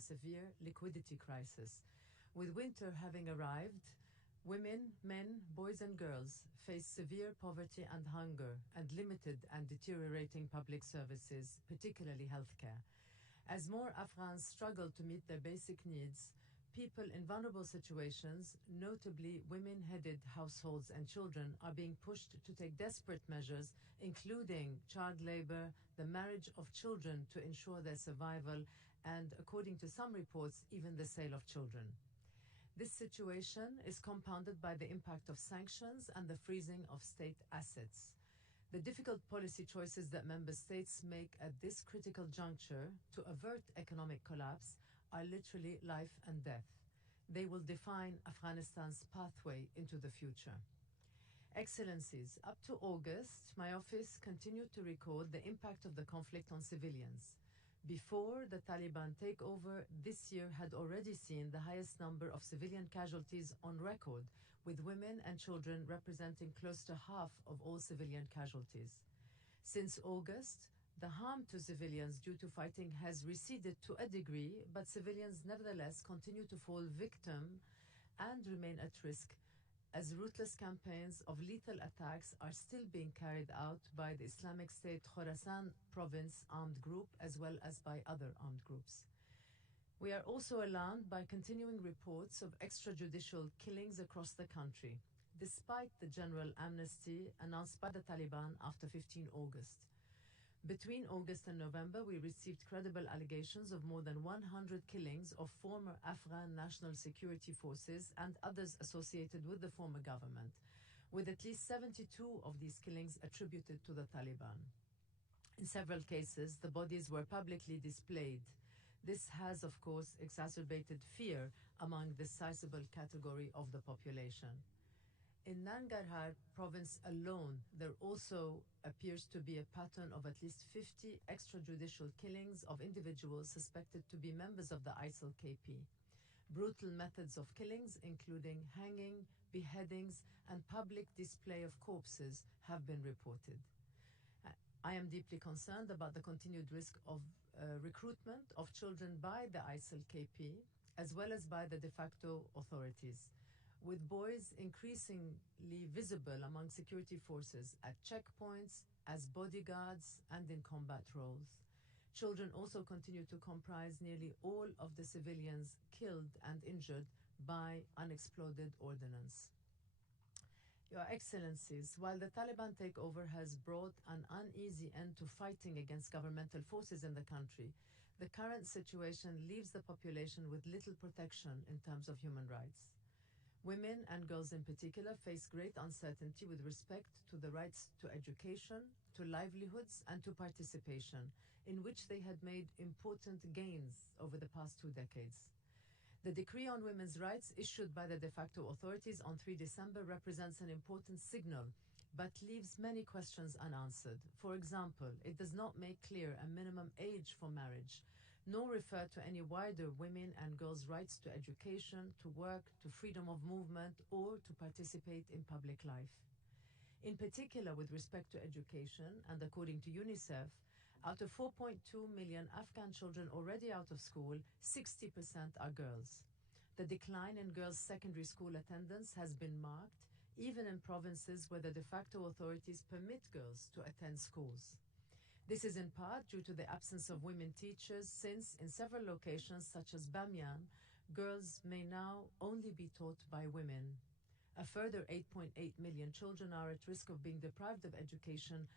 a severe liquidity crisis. With winter having arrived, women, men, boys and girls face severe poverty and hunger and limited and deteriorating public services, particularly healthcare. As more Afghans struggle to meet their basic needs, people in vulnerable situations, notably women-headed households and children, are being pushed to take desperate measures, including child labor, the marriage of children to ensure their survival, and, according to some reports, even the sale of children. This situation is compounded by the impact of sanctions and the freezing of state assets. The difficult policy choices that member states make at this critical juncture to avert economic collapse are literally life and death. They will define Afghanistan's pathway into the future. Excellencies, up to August, my office continued to record the impact of the conflict on civilians. Before the Taliban takeover, this year had already seen the highest number of civilian casualties on record, with women and children representing close to half of all civilian casualties. Since August, the harm to civilians due to fighting has receded to a degree, but civilians nevertheless continue to fall victim and remain at risk, as ruthless campaigns of lethal attacks are still being carried out by the Islamic State Khorasan province armed group as well as by other armed groups. We are also alarmed by continuing reports of extrajudicial killings across the country, despite the general amnesty announced by the Taliban after 15 August. Between August and November, we received credible allegations of more than 100 killings of former Afghan national security forces and others associated with the former government, with at least 72 of these killings attributed to the Taliban. In several cases, the bodies were publicly displayed. This has, of course, exacerbated fear among this sizable category of the population. In Nangarhar province alone, there also appears to be a pattern of at least 50 extrajudicial killings of individuals suspected to be members of the ISIL-KP. Brutal methods of killings, including hanging, beheadings, and public display of corpses, have been reported. I am deeply concerned about the continued risk of recruitment of children by the ISIL-KP, as well as by the de facto authorities, with boys increasingly visible among security forces at checkpoints, as bodyguards, and in combat roles. Children also continue to comprise nearly all of the civilians killed and injured by unexploded ordnance. Your Excellencies, while the Taliban takeover has brought an uneasy end to fighting against governmental forces in the country, the current situation leaves the population with little protection in terms of human rights. Women and girls in particular face great uncertainty with respect to the rights to education, to livelihoods, and to participation, in which they had made important gains over the past 2 decades. The decree on women's rights issued by the de facto authorities on 3 December represents an important signal, but leaves many questions unanswered. For example, it does not make clear a minimum age for marriage, nor refer to any wider women and girls' rights to education, to work, to freedom of movement, or to participate in public life. In particular, with respect to education, and according to UNICEF, out of 4.2 million Afghan children already out of school, 60% are girls. The decline in girls' secondary school attendance has been marked, even in provinces where the de facto authorities permit girls to attend schools. This is in part due to the absence of women teachers, since in several locations such as Bamyan, girls may now only be taught by women. A further 8.8 million children are at risk of being deprived of education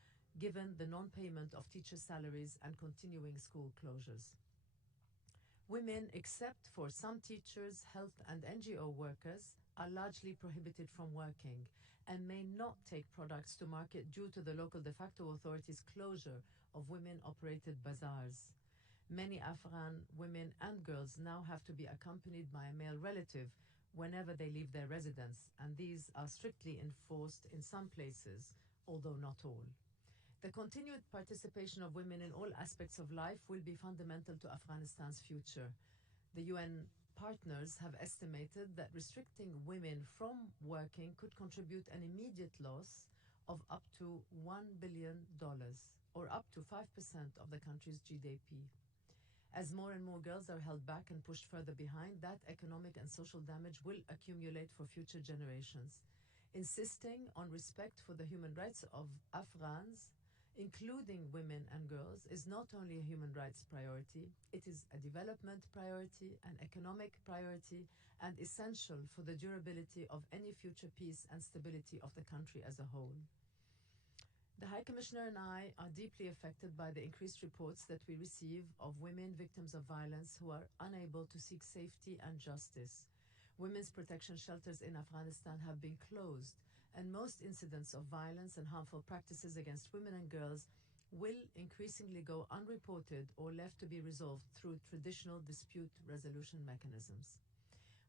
given the non-payment of teacher salaries and continuing school closures. Women, except for some teachers, health and NGO workers, are largely prohibited from working and may not take products to market due to the local de facto authorities' closure of women-operated bazaars. Many Afghan women and girls now have to be accompanied by a male relative whenever they leave their residence, and these are strictly enforced in some places, although not all. The continued participation of women in all aspects of life will be fundamental to Afghanistan's future. The UN partners have estimated that restricting women from working could contribute an immediate loss of up to $1 billion, or up to 5% of the country's GDP. As more and more girls are held back and pushed further behind, that economic and social damage will accumulate for future generations. Insisting on respect for the human rights of Afghans, including women and girls, is not only a human rights priority, it is a development priority, an economic priority, and essential for the durability of any future peace and stability of the country as a whole. The High Commissioner and I are deeply affected by the increased reports that we receive of women victims of violence who are unable to seek safety and justice. Women's protection shelters in Afghanistan have been closed, and most incidents of violence and harmful practices against women and girls will increasingly go unreported or left to be resolved through traditional dispute resolution mechanisms.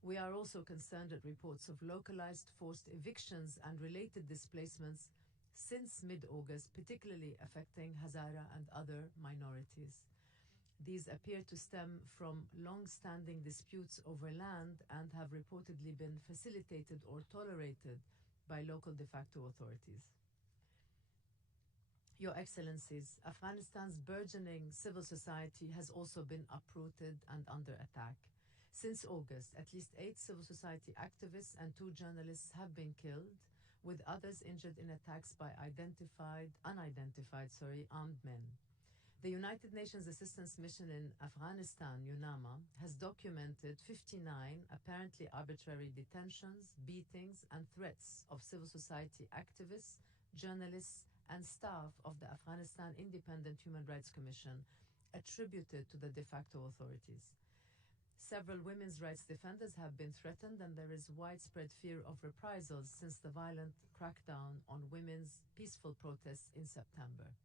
We are also concerned at reports of localized forced evictions and related displacements since mid-August, particularly affecting Hazara and other minorities. These appear to stem from long-standing disputes over land and have reportedly been facilitated or tolerated by local de facto authorities. Your Excellencies, Afghanistan's burgeoning civil society has also been uprooted and under attack. Since August, at least 8 civil society activists and 2 journalists have been killed, with others injured in attacks by unidentified armed men. The United Nations Assistance Mission in Afghanistan, UNAMA, has documented 59 apparently arbitrary detentions, beatings, and threats of civil society activists, journalists, and staff of the Afghanistan Independent Human Rights Commission, attributed to the de facto authorities. Several women's rights defenders have been threatened, and there is widespread fear of reprisals since the violent crackdown on women's peaceful protests in September.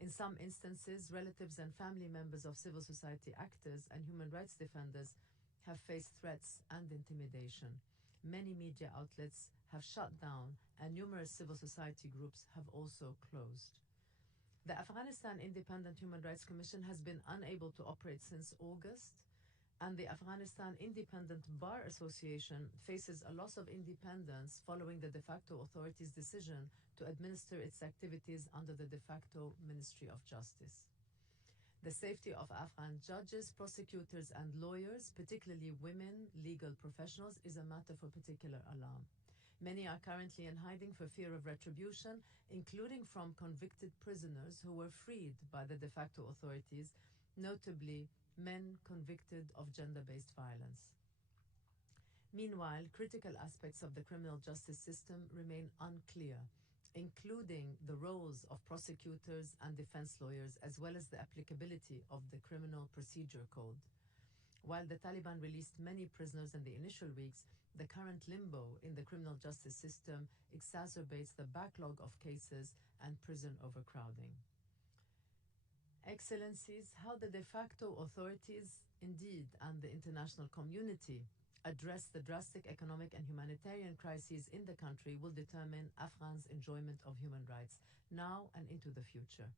In some instances, relatives and family members of civil society actors and human rights defenders have faced threats and intimidation. Many media outlets have shut down, and numerous civil society groups have also closed. The Afghanistan Independent Human Rights Commission has been unable to operate since August, and the Afghanistan Independent Bar Association faces a loss of independence following the de facto authorities' decision to administer its activities under the de facto Ministry of Justice. The safety of Afghan judges, prosecutors, and lawyers, particularly women legal professionals, is a matter for particular alarm. Many are currently in hiding for fear of retribution, including from convicted prisoners who were freed by the de facto authorities, notably men convicted of gender-based violence. Meanwhile, critical aspects of the criminal justice system remain unclear, including the roles of prosecutors and defense lawyers, as well as the applicability of the Criminal Procedure Code. While the Taliban released many prisoners in the initial weeks, the current limbo in the criminal justice system exacerbates the backlog of cases and prison overcrowding. Excellencies, how the de facto authorities, indeed, and the international community address the drastic economic and humanitarian crises in the country will determine Afghans' enjoyment of human rights now and into the future.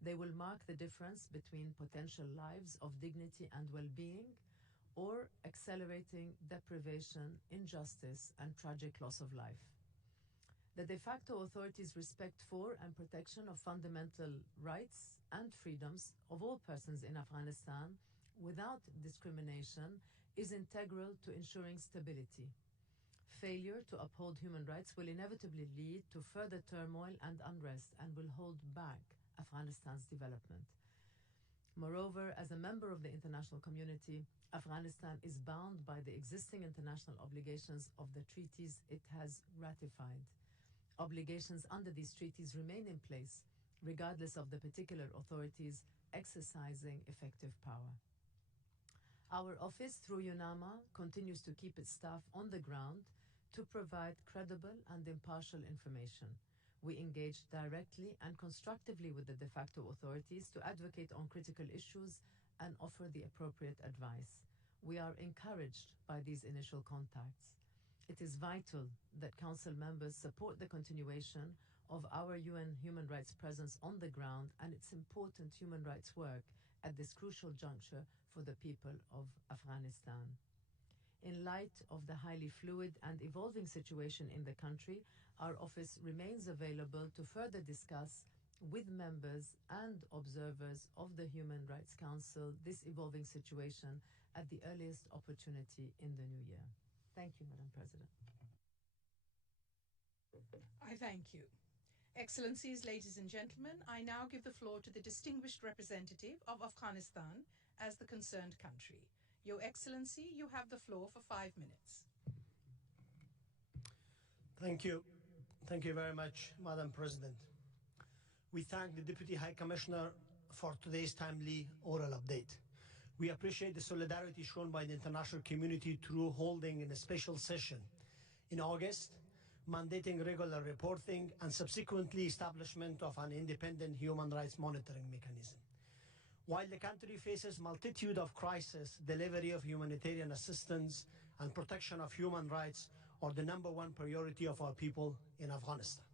They will mark the difference between potential lives of dignity and well-being or accelerating deprivation, injustice, and tragic loss of life. The de facto authorities' respect for and protection of fundamental rights and freedoms of all persons in Afghanistan without discrimination is integral to ensuring stability. Failure to uphold human rights will inevitably lead to further turmoil and unrest and will hold back Afghanistan's development. Moreover, as a member of the international community, Afghanistan is bound by the existing international obligations of the treaties it has ratified. Obligations under these treaties remain in place, regardless of the particular authorities exercising effective power. Our office, through UNAMA, continues to keep its staff on the ground to provide credible and impartial information. We engage directly and constructively with the de facto authorities to advocate on critical issues and offer the appropriate advice. We are encouraged by these initial contacts. It is vital that Council members support the continuation of our UN human rights presence on the ground and its important human rights work at this crucial juncture for the people of Afghanistan. In light of the highly fluid and evolving situation in the country, our office remains available to further discuss with members and observers of the Human Rights Council this evolving situation at the earliest opportunity in the new year. Thank you, Madam President. I thank you. Excellencies, ladies and gentlemen, I now give the floor to the distinguished representative of Afghanistan as the concerned country. Your Excellency, you have the floor for 5 minutes. Thank you. Thank you very much, Madam President. We thank the Deputy High Commissioner for today's timely oral update. We appreciate the solidarity shown by the international community through holding a special session in August, mandating regular reporting and subsequently establishment of an independent human rights monitoring mechanism. While the country faces multitude of crises, delivery of humanitarian assistance and protection of human rights are the #1 priority of our people in Afghanistan.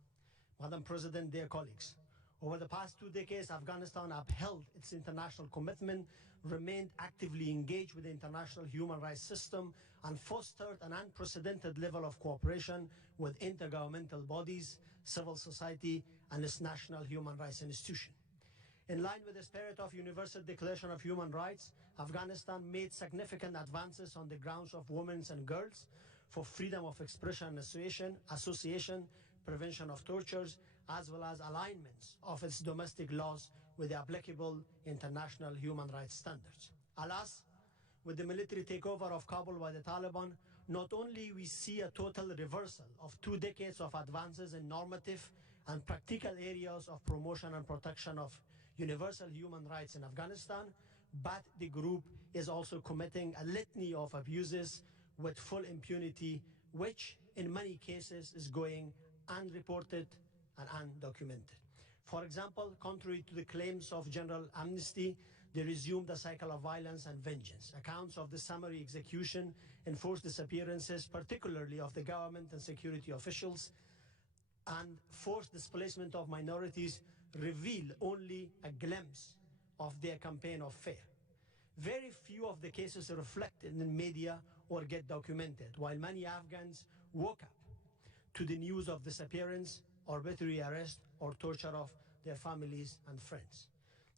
Madam President, dear colleagues, over the past 2 decades, Afghanistan upheld its international commitment, remained actively engaged with the international human rights system, and fostered an unprecedented level of cooperation with intergovernmental bodies, civil society, and its national human rights institution. In line with the spirit of Universal Declaration of Human Rights, Afghanistan made significant advances on the grounds of women and girls for freedom of expression and association, prevention of tortures, as well as alignments of its domestic laws with the applicable international human rights standards. Alas, with the military takeover of Kabul by the Taliban, not only we see a total reversal of 2 decades of advances in normative and practical areas of promotion and protection of universal human rights in Afghanistan, but the group is also committing a litany of abuses with full impunity, which in many cases is going unreported and undocumented. For example, contrary to the claims of General Amnesty, they resumed a cycle of violence and vengeance. Accounts of the summary execution, enforced disappearances, particularly of the government and security officials, and forced displacement of minorities reveal only a glimpse of their campaign of fear. Very few of the cases are reflected in the media or get documented, while many Afghans woke up to the news of disappearance, arbitrary arrest, or torture of their families and friends.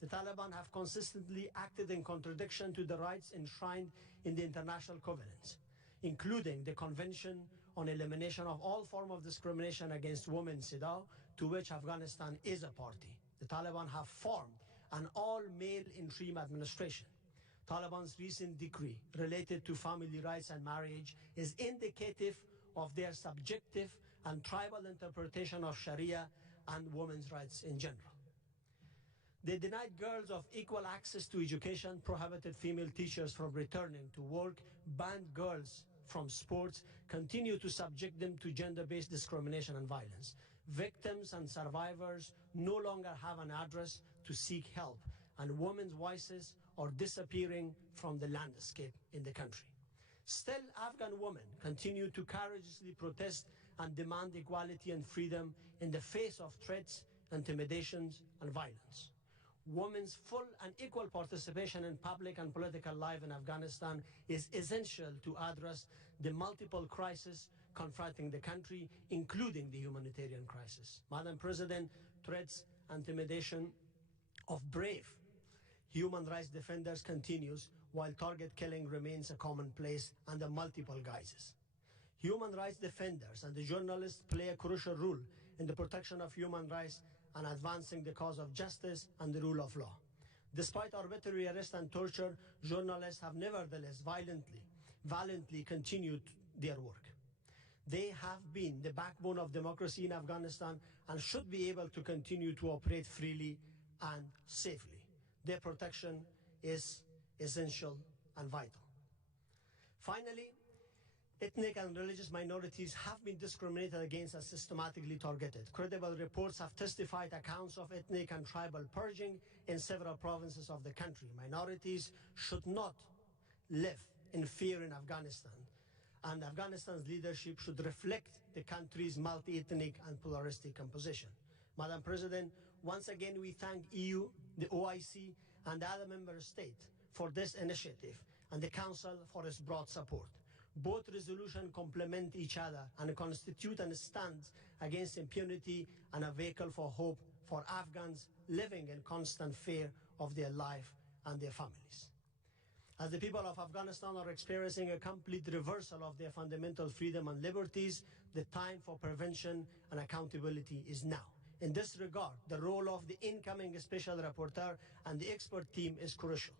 The Taliban have consistently acted in contradiction to the rights enshrined in the international covenants, including the Convention on Elimination of All Forms of Discrimination Against Women, CEDAW, to which Afghanistan is a party. The Taliban have formed an all-male interim administration. Taliban's recent decree related to family rights and marriage is indicative of their subjective and tribal interpretation of Sharia and women's rights in general. They denied girls of equal access to education, prohibited female teachers from returning to work, banned girls from sports, continue to subject them to gender-based discrimination and violence. Victims and survivors no longer have an address to seek help, and women's voices are disappearing from the landscape in the country. Still, Afghan women continue to courageously protest and demand equality and freedom in the face of threats, intimidations, and violence. Women's full and equal participation in public and political life in Afghanistan is essential to address the multiple crises confronting the country, including the humanitarian crisis. Madam President, threats and intimidation of brave human rights defenders continues, while target killing remains a commonplace under multiple guises. Human rights defenders and the journalists play a crucial role in the protection of human rights and advancing the cause of justice and the rule of law. Despite arbitrary arrest and torture, journalists have nevertheless valiantly continued their work. They have been the backbone of democracy in Afghanistan and should be able to continue to operate freely and safely. Their protection is essential and vital. Finally, ethnic and religious minorities have been discriminated against and systematically targeted. Credible reports have testified accounts of ethnic and tribal purging in several provinces of the country. Minorities should not live in fear in Afghanistan, and Afghanistan's leadership should reflect the country's multi-ethnic and pluralistic composition. Madam President, once again we thank EU, the OIC, and the other member states for this initiative, and the Council for its broad support. Both resolutions complement each other and constitute a stand against impunity and a vehicle for hope for Afghans living in constant fear of their life and their families. As the people of Afghanistan are experiencing a complete reversal of their fundamental freedom and liberties, the time for prevention and accountability is now. In this regard, the role of the incoming Special Rapporteur and the expert team is crucial.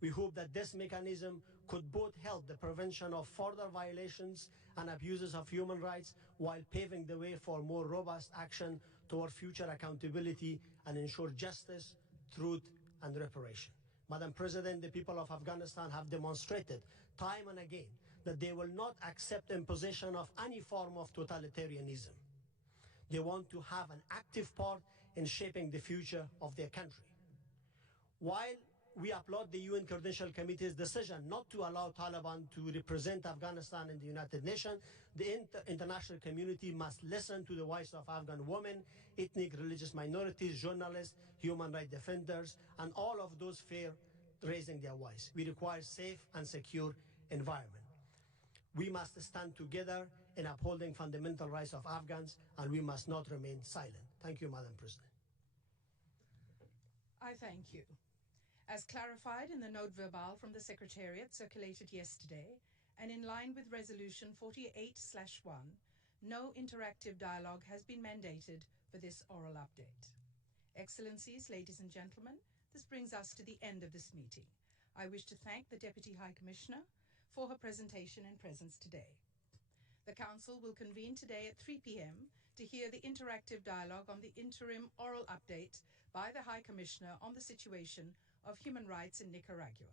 We hope that this mechanism could both help the prevention of further violations and abuses of human rights while paving the way for more robust action toward future accountability and ensure justice, truth, and reparation. Madam President, the people of Afghanistan have demonstrated time and again that they will not accept imposition of any form of totalitarianism. They want to have an active part in shaping the future of their country. While we applaud the UN Credential Committee's decision not to allow Taliban to represent Afghanistan in the United Nations, the international community must listen to the voice of Afghan women, ethnic religious minorities, journalists, human rights defenders, and all of those raising their voice. We require safe and secure environment. We must stand together in upholding fundamental rights of Afghans, and we must not remain silent. Thank you, Madam President. I thank you. As clarified in the note verbal from the Secretariat circulated yesterday, and in line with Resolution 48/1, no interactive dialogue has been mandated for this oral update. Excellencies, ladies and gentlemen, this brings us to the end of this meeting. I wish to thank the Deputy High Commissioner for her presentation and presence today. The Council will convene today at 3 p.m. to hear the interactive dialogue on the interim oral update by the High Commissioner on the situation of human rights in Nicaragua.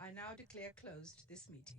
I now declare closed this meeting.